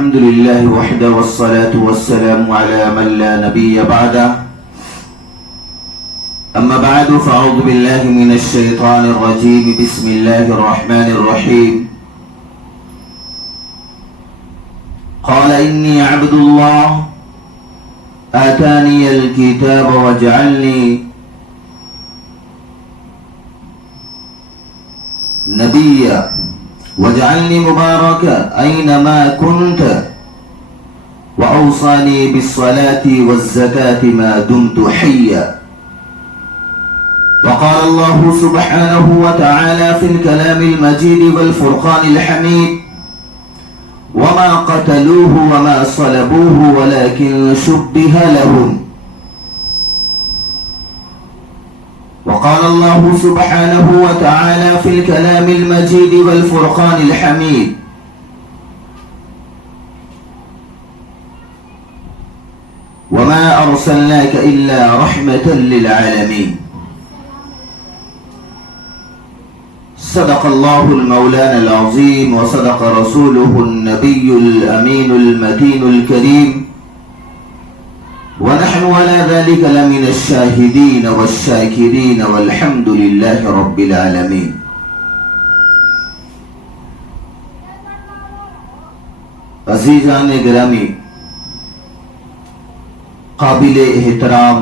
الحمد لله وحده والصلاة والسلام على من لا نبي بعده أما بعد فأعوذ بالله من الشيطان الرجيم بسم الله الرحمن الرحيم قال إني عبد الله آتاني الكتاب وجعلني نبيا وجعلني مباركا أينما كنت وأوصاني بالصلاة والزكاة ما دمت حيا. وقال الله سبحانه وتعالى في الكلام المجيد والفرقان الحميد وما قتلوه وما صلبوه ولكن شبه لهم. وقال الله سبحانه وتعالى في الكلام المجيد والفرقان الحميد وما أرسلناك إلا رحمة للعالمين. صدق الله المولانا العظيم وصدق رسوله النبي الأمين المتين الكريم ونحن على ذلك لمن الشاهدين والشاكرين والحمد لله رب العالمين. عزیزان گرامی، قابل احترام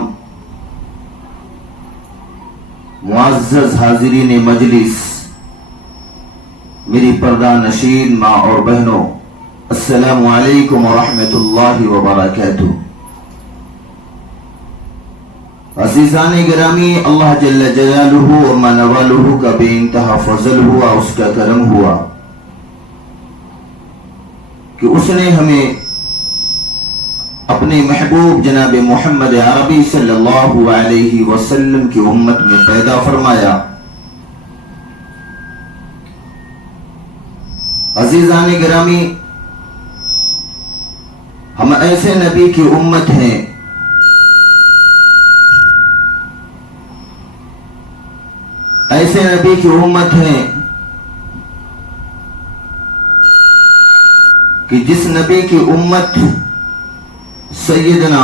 معزز حاضرین مجلس، میری پردہ نشین ماں اور بہنوں، السلام علیکم ورحمۃ اللہ وبرکاتہ. عزیزان گرامی، اللہ جل جلالہ و منوالہ کا بے انتہا فضل ہوا، اس کا کرم ہوا کہ اس نے ہمیں اپنے محبوب جناب محمد عربی صلی اللہ علیہ وسلم کی امت میں پیدا فرمایا. عزیزان گرامی، ہم ایسے نبی کی امت ہیں ایسے نبی کی امت ہیں کہ جس نبی کی امت سیدنا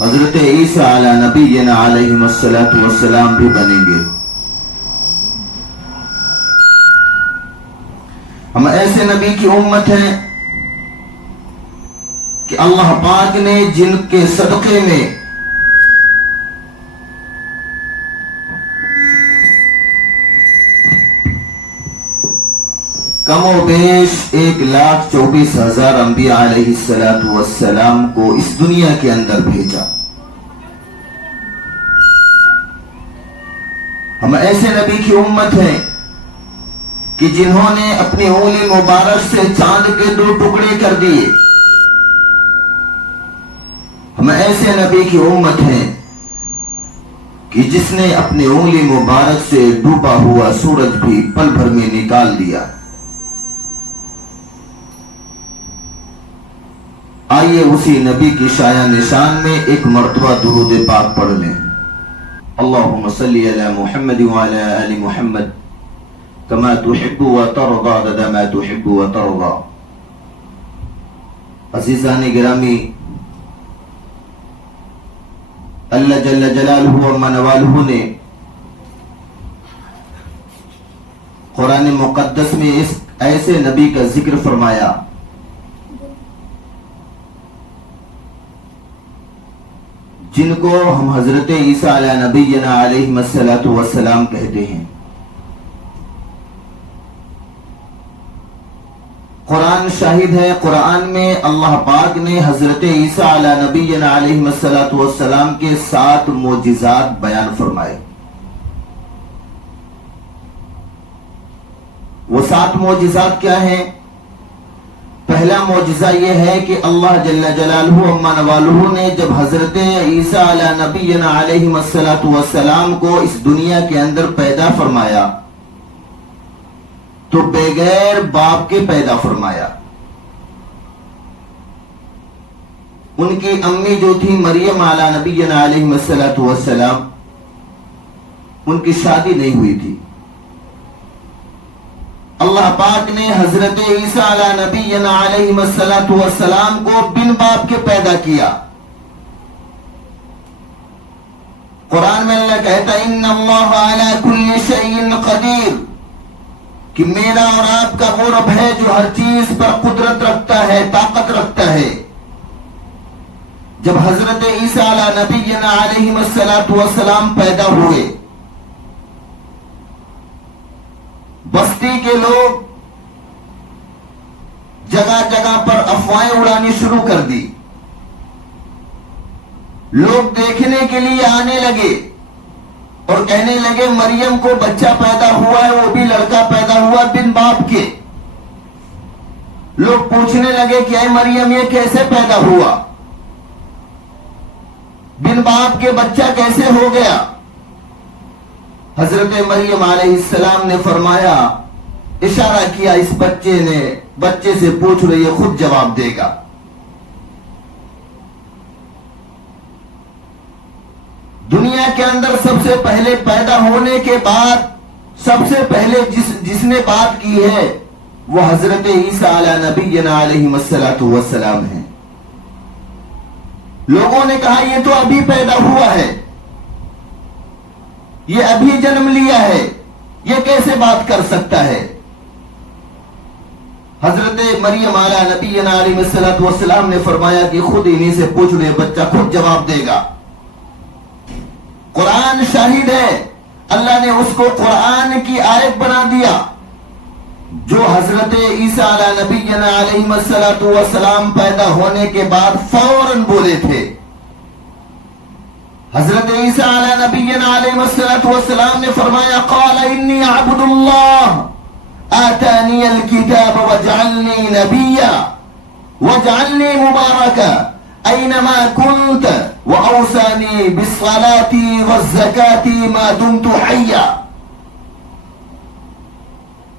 حضرت عیسیٰ علی نبینا علیہ السلام بھی بنیں گے. ہم ایسے نبی کی امت ہیں کہ اللہ پاک نے جن کے صدقے میں کم و بیش 1,24,000 انبیاء علیہ السلام کو اس دنیا کے اندر بھیجا. ہم ایسے نبی کی امت ہیں کہ جنہوں نے اپنی انگلی مبارک سے چاند کے 2 ٹکڑے کر دیے. ہم ایسے نبی کی امت ہیں کہ جس نے اپنی انگلی مبارک سے ڈوبا ہوا سورج بھی پل بھر میں نکال دیا. آئیے اسی نبی کی شایع نشان میں ایک مرتبہ درود پاک پڑھ لیں. اللہم صلی علی محمد وعلی آل محمد کما تحب وترضى عدد ما تحب وترضى. عزیزان گرامی، اللہ جل جلالہ و منوالہ نے قرآن مقدس میں اس ایسے نبی کا ذکر فرمایا جن کو ہم حضرت عیسیٰ علی نبینا علیہ السلام کہتے ہیں. قرآن شاہد ہے، قرآن میں اللہ پاک نے حضرت عیسیٰ علی نبینا علیہ السلام کے 7 معجزات بیان فرمائے. وہ 7 معجزات کیا ہیں؟ پہلا معجزہ یہ ہے کہ اللہ جل جلالہ و منوالہ نے جب حضرت عیسیٰ علی نبینا علیہ السلام کو اس دنیا کے اندر پیدا فرمایا تو بغیر باپ کے پیدا فرمایا. ان کی امی جو تھی مریم علی نبینا علیہ السلام، ان کی شادی نہیں ہوئی تھی. اللہ اللہ پاک نے حضرت عیسیٰ علیہ نبینا علیہ السلام کو بن باپ کے پیدا کیا. قرآن میں اللہ کہتا ہے ان اللہ علی کل شیء قدیر، کہ میرا اور آپ کا وہ رب ہے جو ہر چیز پر قدرت رکھتا ہے، طاقت رکھتا ہے. جب حضرت عیسیٰ علیہ نبینا علیہ السلام پیدا ہوئے، بستی کے لوگ جگہ جگہ پر افواہیں اڑانی شروع کر دی. لوگ دیکھنے کے لیے آنے لگے اور کہنے لگے مریم کو بچہ پیدا ہوا ہے، وہ بھی لڑکا پیدا ہوا بن باپ کے. لوگ پوچھنے لگے کہ اے مریم یہ کیسے پیدا ہوا، بن باپ کے بچہ کیسے ہو گیا؟ حضرت مریم علیہ السلام نے فرمایا، اشارہ کیا اس بچے سے پوچھ رہی ہے، خود جواب دے گا. دنیا کے اندر سب سے پہلے پیدا ہونے کے بعد سب سے پہلے جس نے بات کی ہے وہ حضرت عیسیٰ علیہ نبینا علیہ السلام ہے. لوگوں نے کہا یہ تو ابھی پیدا ہوا ہے، یہ ابھی جنم لیا ہے، یہ کیسے بات کر سکتا ہے؟ حضرت مریم علیہ نبینا علیہ السلام نے فرمایا کہ خود انہی سے پوچھ لے، بچہ خود جواب دے گا. قرآن شاہد ہے، اللہ نے اس کو قرآن کی آیت بنا دیا جو حضرت عیسیٰ علیہ نبینا علیہ السلام پیدا ہونے کے بعد فوراً بولے تھے. حضرت عیسیٰ علیہ نبینا علیہ السلام نے فرمایا قال انی عبد اللہ آتانی الکتاب وجعلنی نبیا وجعلنی مبارکا اینما کنت واوصانی بالصلاة والزکاة ما دمت حیا.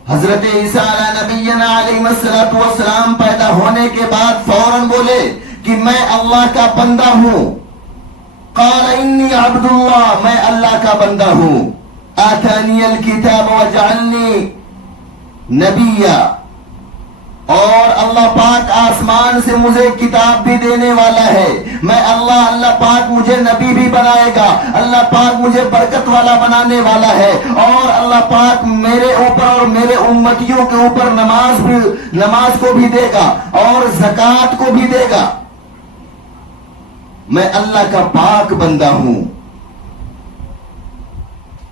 حضرت عیسیٰ علیہ نبینا علیہ السلام پیدا ہونے کے بعد فوراً بولے کہ میں اللہ کا بندہ ہوں. قال انی عبد اللہ، میں اللہ کا بندہ ہوں. آتانی الکتاب وجعلنی نبیا، اور اللہ پاک آسمان سے مجھے کتاب بھی دینے والا ہے. میں اللہ پاک مجھے نبی بھی بنائے گا، اللہ پاک مجھے برکت والا بنانے والا ہے، اور اللہ پاک میرے اوپر اور میرے امتیوں کے اوپر نماز کو بھی دے گا اور زکوٰۃ کو بھی دے گا. میں اللہ کا پاک بندہ ہوں.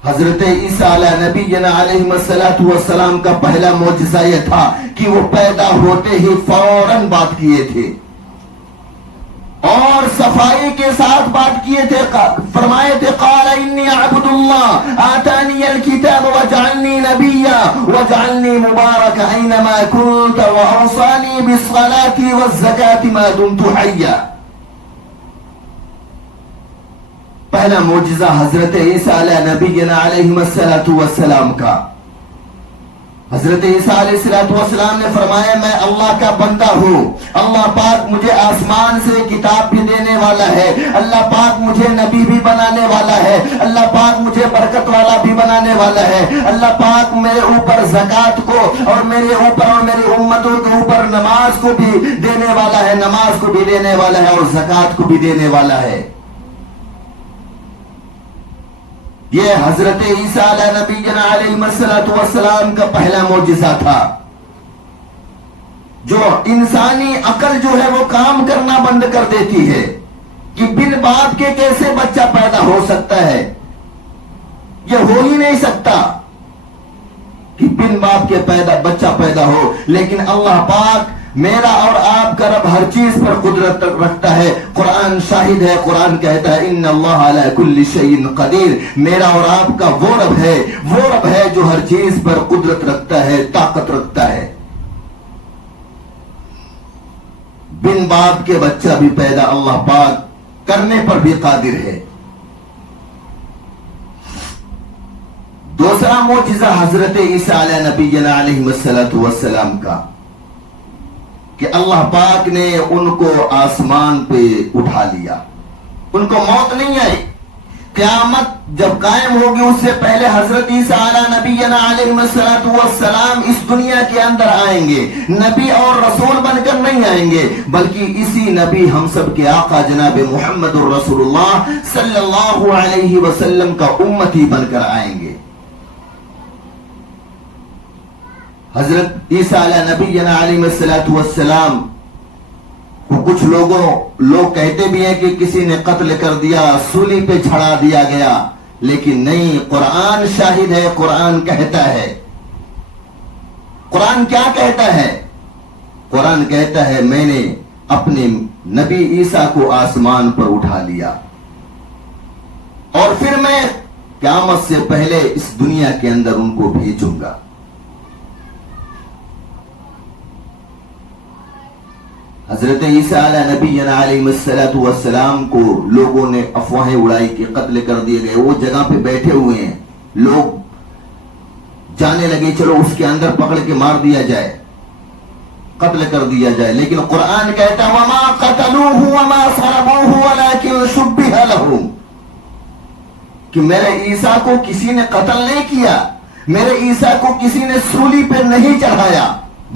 حضرت عیسیٰ علیہ نبینا علیہ السلام کا پہلا معجزہ یہ تھا کہ وہ پیدا ہوتے ہی فوراً بات کیے تھے اور صفائی کے ساتھ بات کیے تھے. فرمائے تھے قال انی عبد اللہ آتانی الکتاب وجعلنی نبیا وجعلنی مبارکا اینما کنت واوصانی بالصلاة والزکاة ما دمت حیا. پہلا معجزہ حضرت عیسیٰ علیہ نبینا علیہ السلام کا. حضرت عیسیٰ علیہ السلام نے فرمایا میں اللہ کا بندہ ہوں، اللہ پاک مجھے آسمان سے کتاب بھی دینے والا ہے، اللہ پاک مجھے نبی بھی بنانے والا ہے، اللہ پاک مجھے برکت والا بھی بنانے والا ہے، اللہ پاک میرے اوپر زکوٰۃ کو اور میرے اوپر اور میری امتوں کے اوپر نماز کو بھی دینے والا ہے، نماز کو بھی دینے والا ہے اور زکوٰۃ کو بھی دینے والا ہے. یہ حضرت عیسیٰ علیہ نبینا علیہ السلام کا پہلا معجزہ تھا جو انسانی عقل جو ہے وہ کام کرنا بند کر دیتی ہے کہ بن باپ کے کیسے بچہ پیدا ہو سکتا ہے. یہ ہو ہی نہیں سکتا کہ بن باپ کے بچہ پیدا ہو. لیکن اللہ پاک میرا اور آپ کا رب ہر چیز پر قدرت رکھتا ہے. قرآن شاہد ہے، قرآن کہتا ہے ان اللہ علی کل شیء قدیر. میرا اور آپ کا وہ رب ہے جو ہر چیز پر قدرت رکھتا ہے، طاقت رکھتا ہے. بن باپ کے بچہ بھی پیدا اللہ پاک کرنے پر بھی قادر ہے. دوسرا معجزہ حضرت عیسیٰ علیہ نبینا علیہ السلام کا کہ اللہ پاک نے ان کو آسمان پہ اٹھا لیا. ان کو موت نہیں آئی قیامت جب قائم ہوگی اس سے پہلے حضرت عیسیٰ علیہ نبینا علیہ السلام اس دنیا کے اندر آئیں گے. نبی اور رسول بن کر نہیں آئیں گے بلکہ اسی نبی ہم سب کے آقا جناب محمد الرسول اللہ صلی اللہ علیہ وسلم کا امتی بن کر آئیں گے. حضرت عیسیٰ علیہ نبینا علیہ السلام کو کچھ لوگ کہتے بھی ہیں کہ کسی نے قتل کر دیا, سولی پہ چڑھا دیا گیا, لیکن نہیں, قرآن شاہد ہے. قرآن کہتا ہے, قرآن کیا کہتا ہے؟ قرآن کہتا ہے میں نے اپنے نبی عیسیٰ کو آسمان پر اٹھا لیا اور پھر میں قیامت سے پہلے اس دنیا کے اندر ان کو بھیجوں گا. حضرت عیسیٰ علیہ نبینا علیہ السلام کو لوگوں نے افواہیں اڑائی کہ قتل کر دیے گئے. وہ جگہ پہ بیٹھے ہوئے ہیں, لوگ جانے لگے چلو اس کے اندر پکڑ کے مار دیا جائے, قتل کر دیا جائے. لیکن قرآن کہتا ہے وَمَا قَتَلُوهُ وَمَا صَلَبُوهُ وَلَكِنْ شُبِّهَ لَهُمْ, کہ میرے عیسیٰ کو کسی نے قتل نہیں کیا, میرے عیسیٰ کو کسی نے سولی پہ نہیں چڑھایا,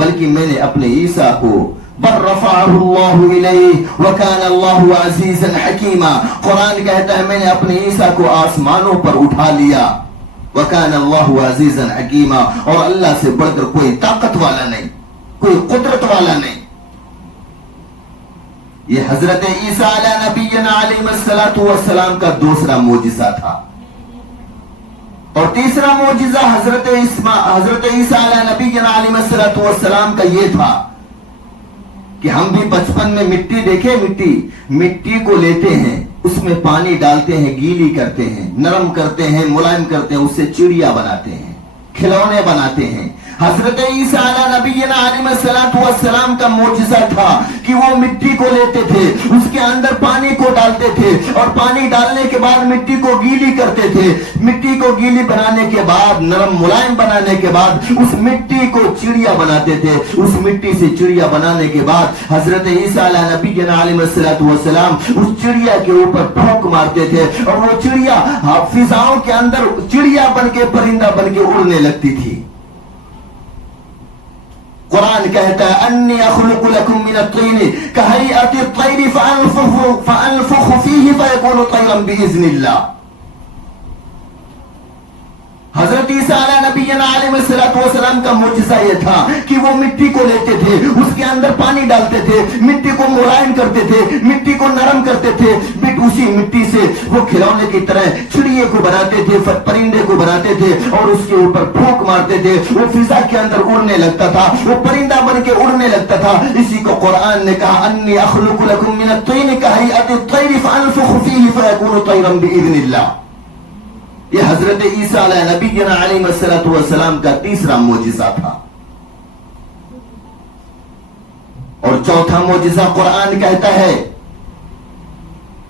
بلکہ میں نے اپنے عیسیٰ کو بل رفعه الله إليه وكان الله عزيزا حكيما. قرآن کہتا ہے میں نے اپنے عیسیٰ کو آسمانوں پر اٹھا لیا, وكان الله عزيزا حكيما, اور اللہ سے بڑھ کر کوئی طاقت والا نہیں, کوئی قدرت والا نہیں. یہ حضرت عیسیٰ علیہ نبینا علیہ السلام کا دوسرا معجزہ تھا. اور تیسرا معجزہ حضرت عیسیٰ علیہ نبینا علیہ السلام کا یہ تھا کہ ہم بھی بچپن میں مٹی دیکھے, مٹی کو لیتے ہیں, اس میں پانی ڈالتے ہیں, گیلی کرتے ہیں, نرم کرتے ہیں, ملائم کرتے ہیں, اس سے چڑیا بناتے ہیں, کھلونے بناتے ہیں. حضرت عیسیٰ علیہ نبینا علیہ السلام کا معجزہ تھا کہ وہ مٹی کو لیتے تھے, اس کے اندر پانی کو ڈالتے تھے, اور پانی ڈالنے کے بعد مٹی کو گیلی کرتے تھے. مٹی کو گیلی بنانے کے بعد, نرم ملائم بنانے کے بعد اس مٹی کو چڑیا بناتے تھے. اس مٹی سے چڑیا بنانے کے بعد حضرت عیسیٰ علیہ نبینا علیہ السلام اس چڑیا کے اوپر پھونک مارتے تھے, اور وہ چڑیا فضاؤں کے اندر چڑیا بن کے, پرندہ بن کے اڑنے لگتی تھی. قرآن کہتا ہے انی اخلق لکم من الطین کہیئت الطیر فانفخ فیہ فیکون طیرا باذن اللہ. حضرت عیسیٰ علیہ نبینا علیہ السلام کا معجزہ یہ تھا کہ وہ مٹی کو لیتے تھے, اس کے اندر پانی ڈالتے تھے, مٹی کو ملائم کرتے تھے, مٹی کو نرم کرتے تھے, اسی مٹی سے وہ کھلونے کی طرح چڑیے کو بناتے تھے, پرندے کو بناتے تھے, اور اس کے اوپر پھونک مارتے تھے, وہ فضا کے اندر اڑنے لگتا تھا, وہ پرندہ بن کے اڑنے لگتا تھا. اسی کو قرآن نے کہا انی اخلق لکم من الطین کہیئت الطیر فانفخ فیہ فیکون طیرا باذن اللہ. یہ حضرت عیسیٰ علیہ نبینا علیہ السلام کا تیسرا معجزہ تھا. اور چوتھا معجزہ قرآن کہتا ہے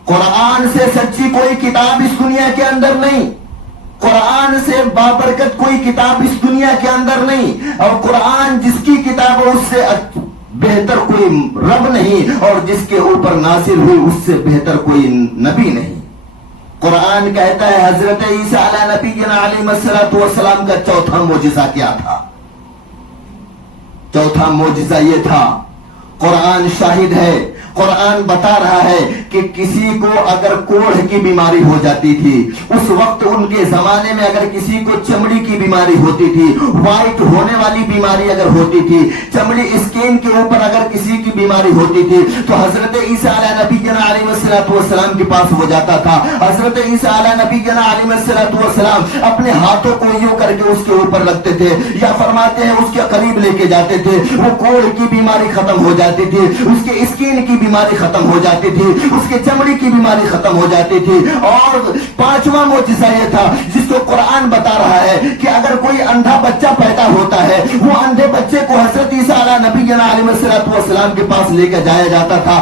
قرآن سے سچی کوئی کتاب اس دنیا کے اندر نہیں, قرآن سے بابرکت کوئی کتاب اس دنیا کے اندر نہیں, اور قرآن جس کی کتاب ہے اس سے بہتر کوئی رب نہیں, اور جس کے اوپر نازل ہوئی اس سے بہتر کوئی نبی نہیں. قرآن کہتا ہے حضرت عیسیٰ علیہ نبینا علیہ السلام کا چوتھا معجزہ کیا تھا؟ چوتھا معجزہ یہ تھا, قرآن شاہد ہے, قرآن بتا رہا ہے کہ کسی کو اگر کوڑھ کی بیماری ہو جاتی تھی, اس وقت ان کے زمانے میں اگر کسی کو چمڑی کی بیماری ہوتی تھی, وائٹ ہونے والی بیماری اگر ہوتی تھی, چمڑی اسکین کے اوپر اگر کسی کی بیماری ہوتی تھی, تو حضرت عیسیٰ علیہ نبینا علیہ السلام کے پاس ہو جاتا تھا. حضرت عیسیٰ علیہ نبینا علیہ السلام اپنے ہاتھوں کو یوں کر کے اس کے اوپر رکھتے تھے, یا فرماتے ہیں اس کے قریب لے کے جاتے تھے, وہ کوڑھ کی بیماری ختم ہو جاتی تھی, اس کے اسکین کی بیماری ختم ہو جاتی تھی, اس کے چمڑی کی بیماری ختم ہو جاتی تھی. اور پانچواں معجزہ یہ تھا جس کو قرآن بتا رہا ہے کہ اگر کوئی اندھا بچہ پیدا ہوتا ہے, وہ اندھے بچے کو حضرت عیسیٰ علیہ نبینا علیہ السلام کے پاس لے کر جایا جاتا تھا.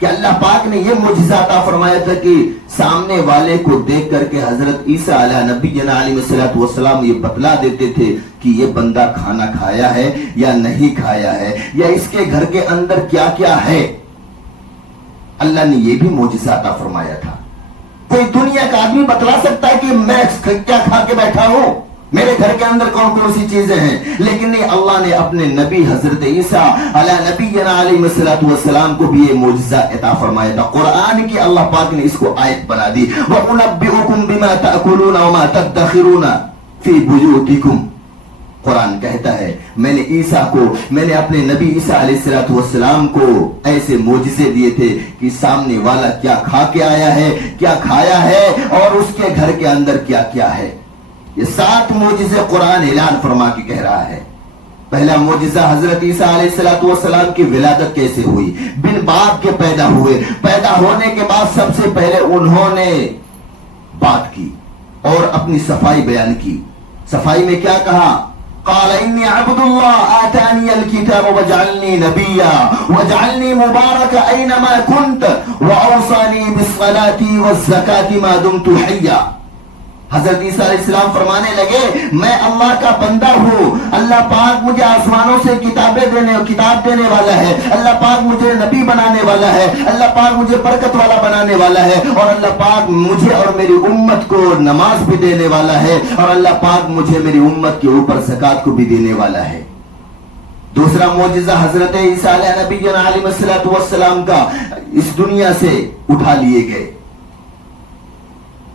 کہ اللہ پاک نے یہ معجزہ عطا فرمایا تھا کہ سامنے والے کو دیکھ کر کے حضرت عیسیٰ علیہ نبی علیہ السلام یہ بتلا دیتے تھے کہ یہ بندہ کھانا کھایا ہے یا نہیں کھایا ہے، یا اس کے گھر کے اندر کیا کیا ہے۔ اللہ نے یہ بھی معجزہ عطا فرمایا تھا۔ کوئی دنیا کا آدمی بتلا سکتا ہے کہ میں کیا کھا کے بیٹھا ہوں، میرے گھر کے اندر کون کون سی چیزیں ہیں، لیکن نہیں، اللہ نے اپنے نبی حضرت عیسیٰ علیہ نبی علیہ السلام کو بھی یہ معجزہ عطا فرمایا تھا۔ قرآن کی اللہ پاک نے اس کو آیت بنا دی، وَأُنَبِّئُكُم بِمَا تَأْكُلُونَ وَمَا تَدَّخِرُونَ فِي بُيُوتِكُم۔ قرآن کہتا ہے میں نے اپنے نبی عیسیٰ علیہ السلام کو ایسے معجزے دیے تھے کہ سامنے والا کیا کھا کے آیا ہے، کیا کھایا ہے، اور اس کے گھر کے اندر کیا کیا ہے۔ یہ 7 معجزے قرآن اعلان فرما کے کہہ رہا ہے۔ پہلا معجزہ حضرت عیسیٰ علیہ السلام کی ولادت کیسے ہوئی، بن باپ کے پیدا ہوئے، پیدا ہونے کے بعد سب سے پہلے انہوں نے بات کی اور اپنی صفائی بیان کی۔ صفائی میں کیا کہا؟ قال انی عبد اللہ آتانی الکتاب وجعلنی نبیا وجعلنی مبارک اینما کنت واوصانی بالصلاة والزکاة ما دمت حیا۔ حضرت عیسیٰ علیہ السلام فرمانے لگے میں اللہ کا بندہ ہوں، اللہ پاک مجھے آسمانوں سے کتاب دینے والا ہے، اللہ پاک مجھے نبی بنانے والا ہے، اللہ پاک مجھے برکت والا بنانے والا ہے، اور اللہ پاک مجھے اور میری امت کو نماز بھی دینے والا ہے، اور اللہ پاک مجھے میری امت کے اوپر زکات کو بھی دینے والا ہے۔ دوسرا معجزہ حضرت عیسیٰ علیہ نبی علیہ السلام کا اس دنیا سے اٹھا لیے گئے۔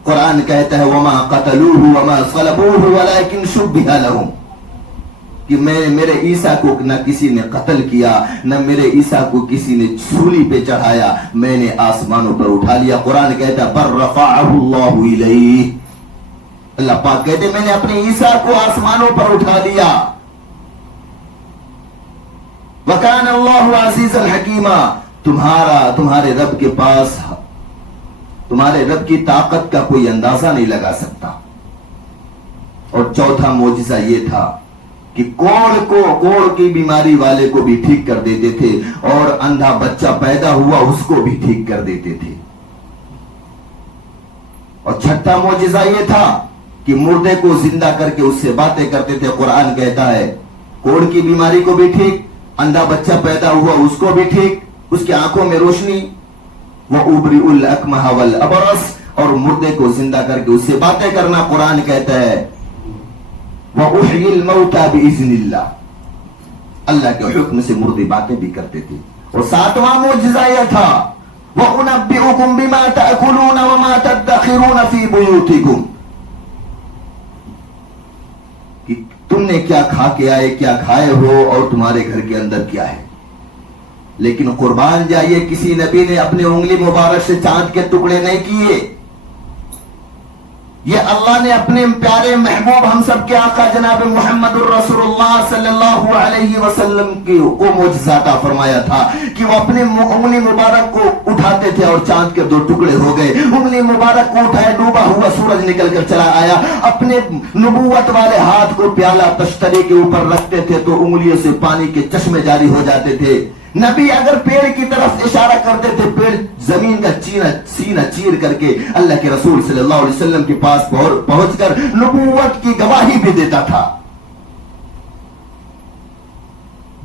قرآن کہتا ہے وما قتلوه وما صلبوه ولكن شبه لهم، کہ میرے عیسیٰ کو نہ کسی نے قتل کیا، نہ میرے عیسیٰ کو کسی نے سولی پہ چڑھایا، میں نے آسمانوں پر اٹھا لیا۔ قرآن کہتا ہے بل رفعه الله الیہ، اللہ پاک کہتے میں نے اپنے عیسیٰ کو آسمانوں پر اٹھا لیا۔ وکان اللہ عزیزا حکیما، تمہارے رب کے پاس تمہارے رب کی طاقت کا کوئی اندازہ نہیں لگا سکتا۔ اور چوتھا معجزہ یہ تھا کہ کوڑ کی بیماری والے کو بھی ٹھیک کر دیتے تھے، اور اندھا بچہ پیدا ہوا اس کو بھی ٹھیک کر دیتے تھے۔ اور چھٹا معجزہ یہ تھا کہ مردے کو زندہ کر کے اس سے باتیں کرتے تھے۔ قرآن کہتا ہے کوڑ کی بیماری کو بھی ٹھیک، اندھا بچہ پیدا ہوا اس کو بھی ٹھیک، اس کی آنکھوں میں روشنی، وَأُبْرِئُ الْأَكْمَحَ وَالْأَبْرَصَ، اور مردے کو زندہ کر کے اس سے باتیں کرنا۔ قرآن کہتا ہے وَأُحْيِي الْمَوْتَى بِإِذْنِ اللَّهِ، اللہ کے حکم سے مردے باتیں بھی کرتے تھے۔ اور ساتواں معجزہ یہ تھا وَأُنَبِّئُكُم بِمَا تَأْكُلُونَ وَمَا تَدَّخِرُونَ فِي بُيُوتِكُم، کہ تم نے کیا کھا کے آئے، کیا کھائے ہو، اور تمہارے گھر کے اندر کیا ہے۔ لیکن قربان جائیے کسی نبی نے اپنی انگلی مبارک سے چاند کے ٹکڑے نہیں کیے۔ یہ اللہ نے اپنے پیارے محبوب ہم سب کے آقا جناب محمد الرسول اللہ صلی اللہ علیہ وسلم کو معجزہ عطا فرمایا تھا کہ وہ اپنے انگلی مبارک کو اٹھاتے تھے اور چاند کے 2 ٹکڑے ہو گئے۔ انگلی مبارک کو اٹھائے، ڈوبا ہوا سورج نکل کر چلا آیا، اپنے نبوت والے ہاتھ کو پیالہ تشتری کے اوپر رکھتے تھے تو انگلیوں سے پانی کے چشمے جاری ہو جاتے تھے۔ نبی اگر پیڑ کی طرف اشارہ کرتے تھے، پیڑ زمین کا سینہ چیر کر کے اللہ کے رسول صلی اللہ علیہ وسلم کے پاس پہنچ کر نبوت کی گواہی بھی دیتا تھا۔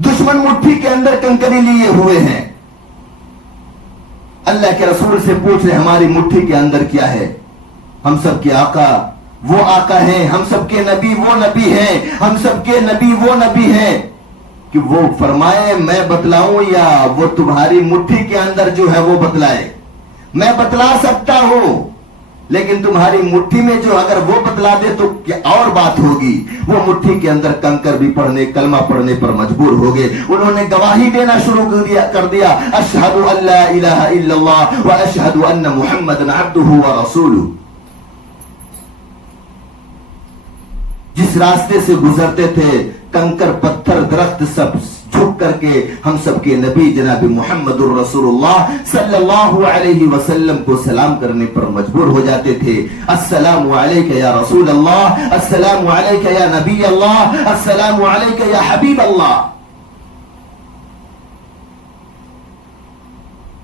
دشمن مٹھی کے اندر کنکری لیے ہوئے ہیں، اللہ کے رسول سے پوچھ رہے ہماری مٹھی کے اندر کیا ہے۔ ہم سب کے آقا وہ آقا ہیں، ہم سب کے نبی وہ نبی ہیں، ہم سب کے نبی وہ نبی ہیں کہ وہ فرمائے میں بتلاؤں یا وہ تمہاری مٹھی کے اندر جو ہے وہ بتلائے۔ میں بتلا سکتا ہوں، لیکن تمہاری مٹھی میں جو اگر وہ بتلا دے تو کیا اور بات ہوگی۔ وہ مٹھی کے اندر کنکر بھی کلمہ پڑھنے پر مجبور ہو گئے۔ انہوں نے گواہی دینا شروع کر دیا، اشہد ان لا الہ الا اللہ و اشہد ان محمد عبدہ و رسولہ۔ جس راستے سے گزرتے تھے کنکر پتھر درخت سب جھک کر کے ہم سب کے نبی جناب محمد الرسول اللہ صلی اللہ علیہ وسلم کو سلام کرنے پر مجبور ہو جاتے تھے۔ السلام علیک یا رسول اللہ، السلام علیک یا نبی اللہ، السلام علیک یا حبیب اللہ۔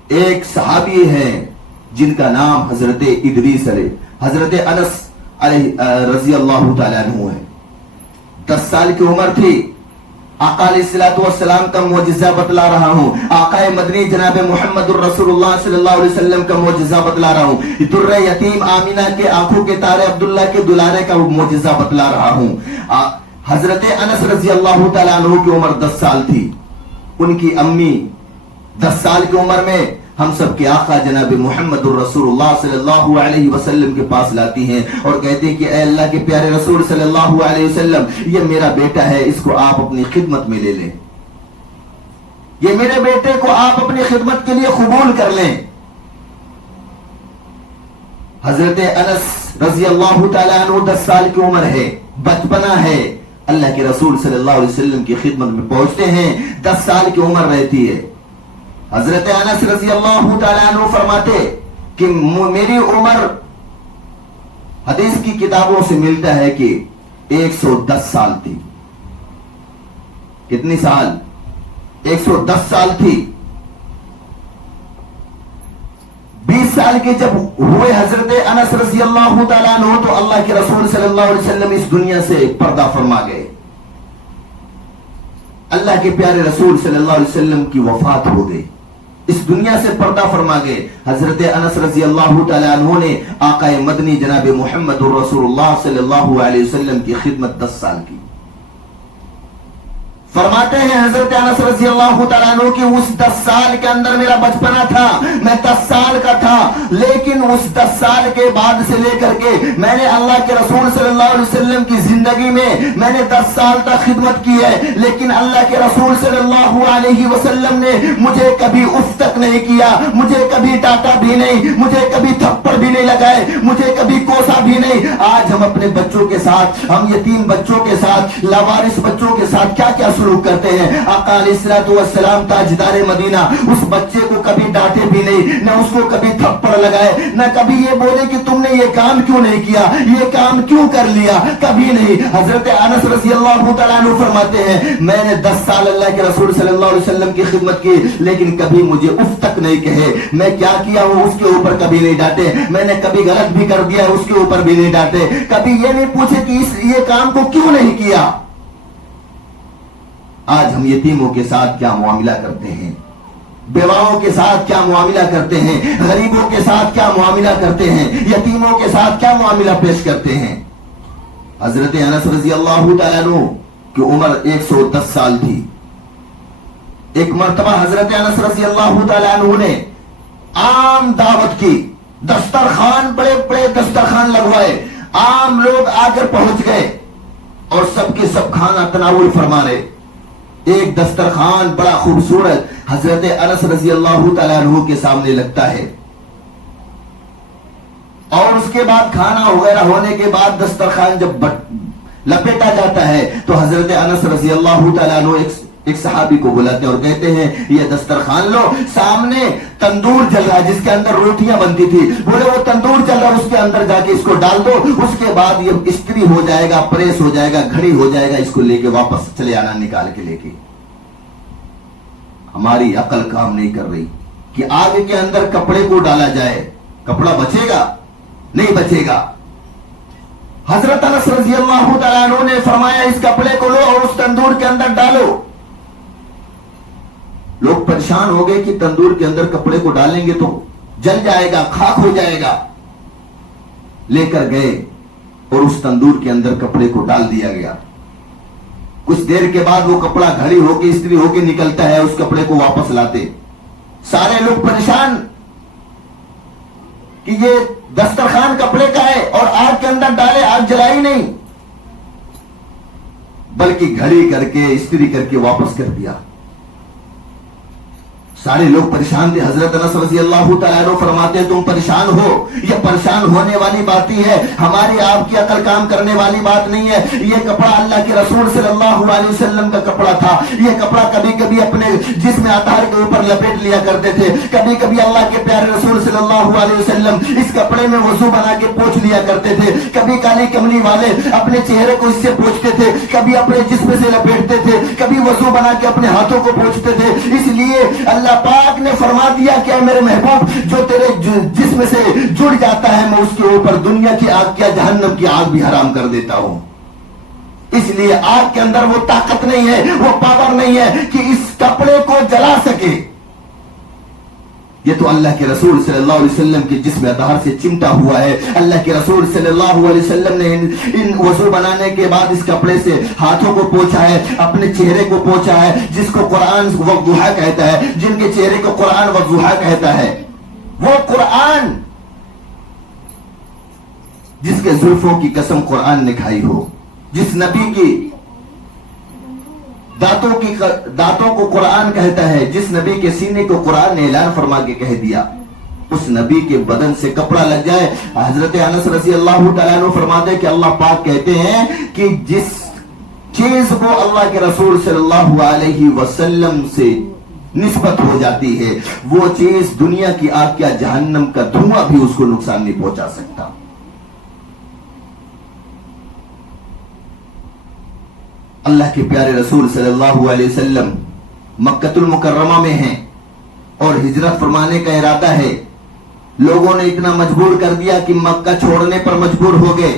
ایک صحابی ہیں جن کا نام حضرت ادریس علیہ حضرت انس علیہ رضی اللہ تعالیٰ عنہ ہے. 10 سال کی عمر تھی. آقا علیہ الصلوۃ والسلام کا معجزہ بتلا رہا ہوں. آقا مدنی جناب محمد الرسول اللہ صلی اللہ علیہ وسلم کا معجزہ بتلا رہا ہوں. در یتیم آمینہ کے آنکھوں کے تارے عبداللہ کے دلارے کا معجزہ بتلا رہا ہوں. حضرت انس رضی اللہ تعالیٰ عنہ کی عمر 10 سال تھی. ان کی امی 10 سال کی عمر میں ہم سب کے آقا جناب محمد الرسول اللہ صلی اللہ علیہ وسلم کے پاس لاتی ہیں اور کہتے ہیں کہ اے اللہ کے پیارے رسول صلی اللہ علیہ وسلم، یہ میرا بیٹا ہے، اس کو آپ اپنی خدمت میں لے لیں. یہ میرے بیٹے کو آپ اپنی خدمت کے لیے قبول کر لیں. حضرت انس رضی اللہ تعالیٰ عنہ 10 سال کی عمر ہے، بچپنا ہے. اللہ کے رسول صلی اللہ علیہ وسلم کی خدمت میں پہنچتے ہیں. 10 سال کی عمر رہتی ہے. حضرت انس رضی اللہ تعالیٰ عنہ فرماتے کہ میری عمر حدیث کی کتابوں سے ملتا ہے کہ 110 سال تھی. کتنی سال؟ 110 سال تھی. 20 سال کے جب ہوئے حضرت انس رضی اللہ تعالیٰ عنہ تو اللہ کے رسول صلی اللہ علیہ وسلم اس دنیا سے پردہ فرما گئے. اللہ کے پیارے رسول صلی اللہ علیہ وسلم کی وفات ہو گئی، اس دنیا سے پردہ فرما گئے. حضرت انس رضی اللہ تعالیٰ عنہ نے آقا مدنی جناب محمد الرسول اللہ صلی اللہ علیہ وسلم کی خدمت 10 سال کی. فرماتے ہیں حضرت انس رضی اللہ تعالیٰ عنہ کہ اس 10 سال کے اندر میرا بچپنا تھا، میں 10 سال کا تھا، لیکن اس 10 سال کے بعد سے لے کر کے میں نے اللہ کے رسول صلی اللہ علیہ وسلم کی زندگی میں نے 10 سال تک خدمت کی ہے، لیکن اللہ کے رسول صلی اللہ علیہ وسلم نے مجھے کبھی اف تک نہیں کیا، مجھے کبھی ڈانٹا بھی نہیں، مجھے کبھی تھپڑ بھی نہیں لگائے، مجھے کبھی کوسا بھی نہیں. آج ہم اپنے بچوں کے ساتھ، ہم یتیم بچوں کے ساتھ، لاوارث بچوں کے ساتھ کیا کیا سلوک کرتے ہیں. آقا علیہ الصلوۃ والسلام تاجدار مدینہ اس بچے کو کبھی ڈانٹے بھی نہیں، نہ اس کو کبھی تھپڑ لگائے، نہ کبھی یہ بولے کہ تم نے یہ کام کیوں نہیں کیا، یہ کام کیوں کر لیا، کبھی نہیں. حضرت انس رضی اللہ تعالیٰ عنہ فرماتے ہیں میں نے 10 سال اللہ کے رسول صلی اللہ علیہ وسلم کی خدمت کی، لیکن کبھی مجھے اف تک نہیں کہے. میں کیا کیا ہوں اس کے اوپر کبھی نہیں ڈانٹے، میں نے کبھی غلط بھی کر دیا اس کے اوپر بھی نہیں ڈانٹے، کبھی یہ نہیں پوچھے کہ یہ کام کو کیوں نہیں کیا. آج ہم یتیموں کے ساتھ کیا معاملہ کرتے ہیں، بیواؤں کے ساتھ کیا معاملہ کرتے ہیں، غریبوں کے ساتھ کیا معاملہ کرتے ہیں، یتیموں کے ساتھ کیا معاملہ پیش کرتے ہیں. حضرت انس رضی اللہ تعالیٰ عنہ کی عمر 110 سال تھی. ایک مرتبہ حضرت انس رضی اللہ تعالیٰ عنہ نے عام دعوت کی، دسترخوان بڑے بڑے دسترخوان لگوائے، عام لوگ آ کر پہنچ گئے اور سب کے سب کھانا تناول فرما رہے. ایک دسترخوان بڑا خوبصورت حضرت انس رضی اللہ تعالیٰ عنہ کے سامنے لگتا ہے اور اس کے بعد کھانا وغیرہ ہونے کے بعد دسترخوان جب لپیٹا جاتا ہے تو حضرت انس رضی اللہ تعالیٰ عنہ ایک صحابی کو بلاتے ہیں اور کہتے ہیں یہ دسترخوان لو، سامنے تندور جل رہا ہے جس کے اندر روٹیاں بنتی تھی، بولے وہ تندور چل رہا ہے اس کے اندر جا کے اس کو ڈال دو، اس کے بعد یہ استری ہو جائے گا، پریس ہو جائے گا، گھڑی ہو جائے گا، اس کو لے کے واپس چلے آنا نکال کے لے کے. ہماری عقل کام نہیں کر رہی کہ آگ کے اندر کپڑے کو ڈالا جائے، کپڑا بچے گا؟ نہیں بچے گا. حضرت انس رضی اللہ تعالیٰ عنہ نے فرمایا اس کپڑے کو لو اور اس تندور کے اندر ڈالو. لوگ پریشان ہو گئے کہ تندور کے اندر کپڑے کو ڈالیں گے تو جل جائے گا، خاک ہو جائے گا. لے کر گئے اور اس تندور کے اندر کپڑے کو ڈال دیا گیا. کچھ دیر کے بعد وہ کپڑا گھڑی ہو کے استری ہو کے نکلتا ہے، اس کپڑے کو واپس لاتے. سارے لوگ پریشان کہ یہ دسترخوان کپڑے کا ہے اور آگ کے اندر ڈالے، آگ جلائی نہیں بلکہ گھڑی کر کے استری کر کے واپس کر دیا. سارے لوگ پریشان تھے. حضرت انس رضی اللہ تعالیٰ عنہ فرماتے ہیں تم پریشان ہو، یہ پریشان ہونے والی بات ہی ہے، ہماری آپ کی عقل کام کرنے والی بات نہیں ہے. یہ کپڑا اللہ کے رسول صلی اللہ علیہ وسلم کا کپڑا تھا. یہ کپڑا کبھی کبھی اپنے جسم اطہر کے اوپر لپیٹ لیا کرتے تھے، کبھی کبھی اللہ کے پیارے رسول صلی اللہ علیہ وسلم اس کپڑے میں وضو بنا کے پوچھ لیا کرتے تھے. کبھی کالی کملی والے اپنے چہرے کو اس سے پوچھتے تھے، کبھی اپنے جسم سے لپیٹتے تھے، کبھی وضو بنا کے اپنے ہاتھوں کو پوچھتے تھے. اس لیے اللہ اللہ پاک نے فرما دیا کہ اے میرے محبوب جو تیرے جسم سے جڑ جاتا ہے میں اس کے اوپر دنیا کی آگ کیا جہنم کی آگ بھی حرام کر دیتا ہوں. اس لیے آگ کے اندر وہ طاقت نہیں ہے, وہ پاور نہیں ہے کہ اس کپڑے کو جلا سکے. یہ تو اللہ کے رسول صلی اللہ علیہ وسلم کے جسم اطہر سے چمٹا ہوا ہے. اللہ کے رسول صلی اللہ علیہ وسلم نے ان وضو بنانے کے بعد اس کپڑے سے ہاتھوں کو پوچھا ہے, اپنے چہرے کو پوچھا ہے, جس کو قرآن وضحا کہتا ہے, جن کے چہرے کو قرآن وضحا کہتا ہے. وہ قرآن جس کے زلفوں کی قسم قرآن نے کھائی ہو, جس نبی کی دانتوں کو قرآن کہتا ہے, جس نبی کے سینے کو قرآن نے اعلان فرما کے کہہ دیا, اس نبی کے بدن سے کپڑا لگ جائے. حضرت انس رضی اللہ تعالیٰ عنہ فرماتے کہ اللہ پاک کہتے ہیں کہ جس چیز کو اللہ کے رسول صلی اللہ علیہ وسلم سے نسبت ہو جاتی ہے وہ چیز دنیا کی آگ یا جہنم کا دھواں بھی اس کو نقصان نہیں پہنچا سکتا. اللہ کے پیارے رسول صلی اللہ علیہ وسلم مکہ المکرمہ میں ہیں اور ہجرت فرمانے کا ارادہ ہے. لوگوں نے اتنا مجبور کر دیا کہ مکہ چھوڑنے پر مجبور ہو گئے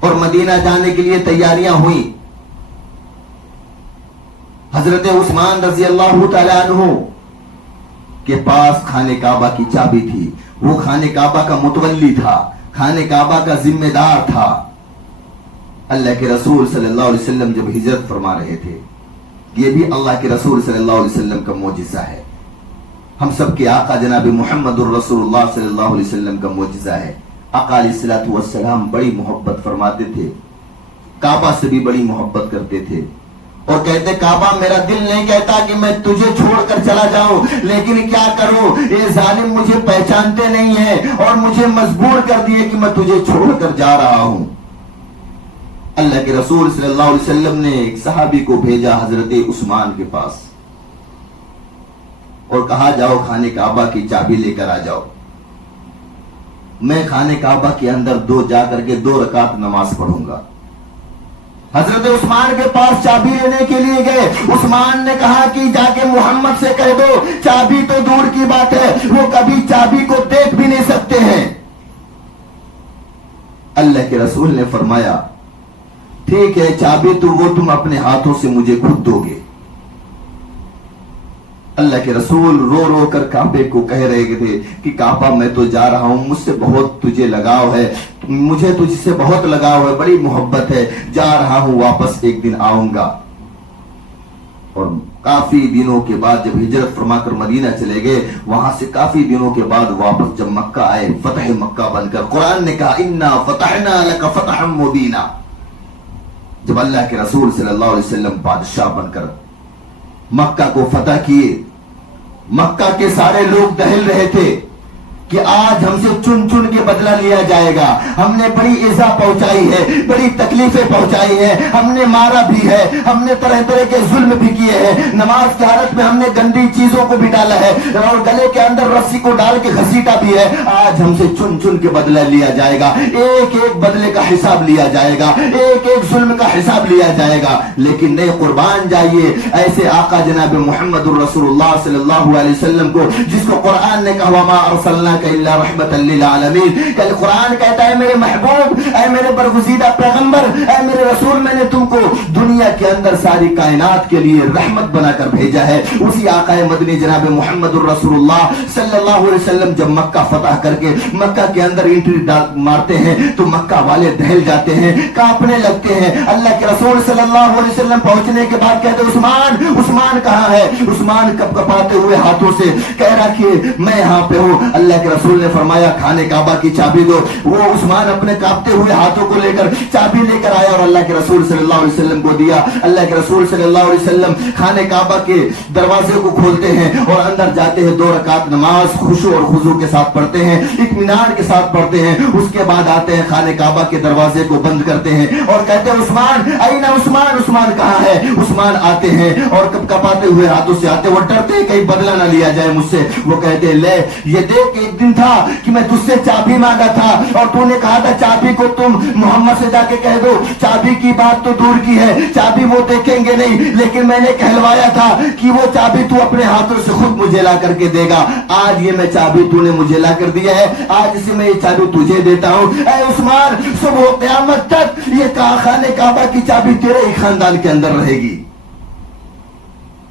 اور مدینہ جانے کے لیے تیاریاں ہوئیں. حضرت عثمان رضی اللہ تعالیٰ عنہ کے پاس خانہ کعبہ کی چابی تھی. وہ خانہ کعبہ کا متولی تھا, خانہ کعبہ کا ذمہ دار تھا. اللہ کے رسول صلی اللہ علیہ وسلم جب ہجرت فرما رہے تھے, یہ بھی اللہ کے رسول صلی اللہ علیہ وسلم کا معجزہ ہے. ہم سب کے آقا جناب محمد الرسول اللہ صلی اللہ علیہ وسلم کا معجزہ ہے. آقا علیہ الصلوۃ والسلام بڑی محبت فرماتے تھے, کعبہ سے بھی بڑی محبت کرتے تھے اور کہتے کعبہ میرا دل نہیں کہتا کہ میں تجھے چھوڑ کر چلا جاؤں, لیکن کیا کروں, یہ ظالم مجھے پہچانتے نہیں ہیں اور مجھے مجبور کر دیے کہ میں تجھے چھوڑ کر جا رہا ہوں. اللہ کے رسول صلی اللہ علیہ وسلم نے ایک صحابی کو بھیجا حضرت عثمان کے پاس اور کہا جاؤ خانہ کعبہ کی چابی لے کر آ جاؤ, میں خانہ کعبہ کے اندر جا کر کے 2 رکعت نماز پڑھوں گا. حضرت عثمان کے پاس چابی لینے کے لیے گئے. عثمان نے کہا کہ جا کے محمد سے کہہ دو چابی تو دور کی بات ہے, وہ کبھی چابی کو دیکھ بھی نہیں سکتے ہیں. اللہ کے رسول نے فرمایا ٹھیک ہے, چابی تو وہ تم اپنے ہاتھوں سے مجھے خود دو گے. اللہ کے رسول رو رو کر کعبے کو کہہ رہے تھے کہ کعبہ میں تو جا رہا ہوں, مجھ سے بہت تجھے لگاؤ ہے, مجھے تجھ سے بہت لگاؤ ہے, بڑی محبت ہے, جا رہا ہوں, واپس ایک دن آؤں گا. اور کافی دنوں کے بعد جب ہجرت فرما کر مدینہ چلے گئے, وہاں سے کافی دنوں کے بعد واپس جب مکہ آئے, فتح مکہ بن کر, قرآن نے کہا انا فتحنا لک فتحا مبینا. جب اللہ کے رسول صلی اللہ علیہ وسلم بادشاہ بن کر مکہ کو فتح کیے, مکہ کے سارے لوگ دہل رہے تھے کہ آج ہم سے چن چن کے بدلہ لیا جائے گا. ہم نے بڑی ایذا پہنچائی ہے, بڑی تکلیفیں پہنچائی ہیں, ہم نے مارا بھی ہے, ہم نے طرح طرح کے ظلم بھی کیے ہیں, نماز کی حالت میں ہم نے گندی چیزوں کو بھی ڈالا ہے اور گلے کے اندر رسی کو ڈال کے گھسیٹا بھی ہے. آج ہم سے چن چن کے بدلہ لیا جائے گا, ایک ایک بدلے کا حساب لیا جائے گا, ایک ایک ظلم کا حساب لیا جائے گا. لیکن نہیں, قربان جائیے ایسے آقا جناب محمد الرسول اللہ صلی اللہ علیہ وسلم کو, جس کو قرآن نے کہا وما ارسلنا الا رحمت للعالمین. کل قرآن کہتا ہے میرے محبوب, اے میرے برگزیدہ پیغمبر, اے میرے رسول, میں نے تم کو دنیا کے اندر ساری کائنات کے لیے رحمت بنا کر بھیجا ہے. اسی آقا مدنی جناب محمد الرسول اللہ صلی اللہ علیہ وسلم جب مکہ فتح کر کے مکہ کے اندر انٹری مارتے ہیں تو مکہ والے دہل جاتے ہیں, کانپنے لگتے ہیں. اللہ کے رسول صلی اللہ علیہ وسلم پہنچنے کے بعد کہتے عثمان, عثمان کہاں ہے. عثمان کپ کپاتے ہوئے ہاتھوں سے کہہ رہا کہ میں یہاں پہ ہوں. اللہ کے رسول نے فرمایا خانہ کعبہ کی چابی دو. وہ عثمان اپنے کانپتے ہوئے ہاتھوں کو لے کر چابی لے کر آیا اور اللہ کے رسول صلی اللہ علیہ وسلم کو دیا. اللہ کے رسول صلی اللہ علیہ وسلم خانہ کعبہ کے دروازے کو کھولتے ہیں اور اندر جاتے ہیں, 2 رکعت نماز خشوع اور خضوع کے ساتھ پڑھتے ہیں, اطمینان کے ساتھ پڑھتے ہیں. اس کے بعد آتے ہیں خانہ کعبہ کے دروازے کو بند کرتے ہیں اور کہتے ہیں عثمان این عثمان, عثمان کہاں ہے. عثمان آتے ہیں اور کپ کپاتے ہوئے ہاتھوں سے آتے, وہ ڈرتے ہیں کہیں بدلہ نہ لیا جائے مجھ سے. وہ کہتے ہیں لے یہ دیکھ ایک ایک دن تھا کہ میں تجھ سے چابی مانگا تھا اور تو نے کہا تھا چابی کو تم محمد سے جا کے کہہ دو. چابی کی بات تو دور کی ہے, چابی وہ دیکھیں گے نہیں, لیکن میں نے کہلوایا تھا کہ وہ چابی تو اپنے ہاتھوں سے خود مجھے لا کر کے دے گا. آج یہ میں چابی تو نے مجھے لا کر دیا ہے, آج اسے میں یہ چابی تجھے دیتا ہوں. اے عثمان, صبح قیامت تک یہ خانہ کعبہ کی چابی تیرے ہی خاندان کے اندر رہے گی.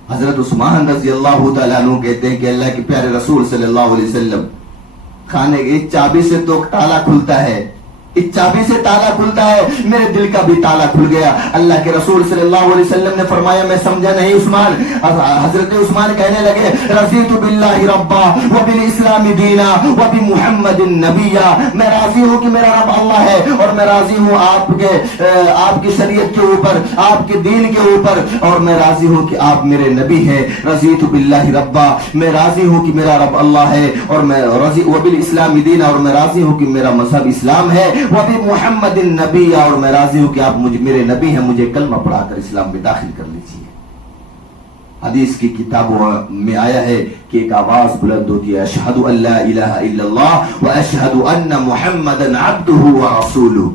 حضرت عثمان رضی اللہ تعالیٰ عنہ کہتے ہیں کہ اللہ کے پیارے رسول صلی اللہ علیہ وسلم, خانے کی چابی سے تو تالا کھلتا ہے, اس چابی سے تالا کھلتا ہے, میرے دل کا بھی تالا کھل گیا. اللہ کے رسول صلی اللہ علیہ وسلم نے فرمایا میں سمجھا نہیں عثمان. حضرت عثمان کہنے لگے رضیت باللہ ربا وبالاسلام دینا وبمحمد نبیا, میں راضی ہوں کہ میرا رب اللہ ہے اور میں راضی ہوں آپ کی شریعت کے اوپر, آپ کے دین کے اوپر, اور میں راضی ہوں کہ آپ میرے نبی ہیں. رضیت باللہ ربا, میں راضی ہوں کہ میرا رب اللہ ہے, اور میں وبالاسلام دینا, اور میں راضی ہوں کہ میرا مذہب اسلام ہے. وبی محمد النبی, اور میں راضی ہوں کہ آپ مجھے میرے نبی ہیں, مجھے کلمہ پڑھا کر اسلام میں داخل کر لیجیے. حدیث کی کتابوں میں آیا ہے کہ ایک آواز بلند ہوتی ہے اشہد ان لا الہ الا اللہ و اشہد ان محمدا عبدہ و رسولہ.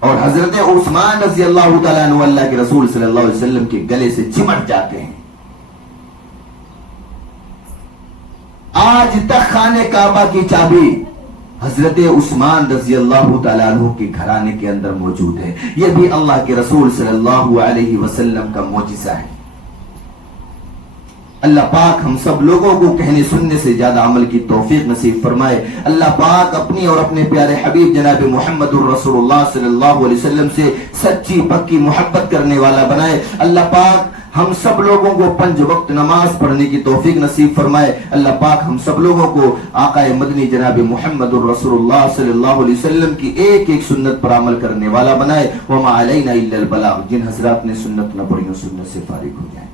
اور حضرت عثمان رضی اللہ تعالیٰ عنہ اللہ کے رسول صلی اللہ علیہ وسلم کے گلے سے چمٹ جاتے ہیں. آج تک خانہ کعبہ کی چابی حضرت عثمان رضی اللہ تعالیٰ عنہ کے گھرانے کے اندر موجود ہے. یہ بھی اللہ کے رسول صلی اللہ علیہ وسلم کا معجزہ ہے. اللہ پاک ہم سب لوگوں کو کہنے سننے سے زیادہ عمل کی توفیق نصیب فرمائے. اللہ پاک اپنی اور اپنے پیارے حبیب جناب محمد الرسول اللہ صلی اللہ علیہ وسلم سے سچی پکی محبت کرنے والا بنائے. اللہ پاک ہم سب لوگوں کو 5 وقت نماز پڑھنے کی توفیق نصیب فرمائے. اللہ پاک ہم سب لوگوں کو آقا مدنی جناب محمد الرسول اللہ صلی اللہ علیہ وسلم کی ایک ایک سنت پر عمل کرنے والا بنائے. وما علینا الا البلاغ. جن حضرات نے سنت نہ پڑھی سنت سے فارغ ہو جائیں.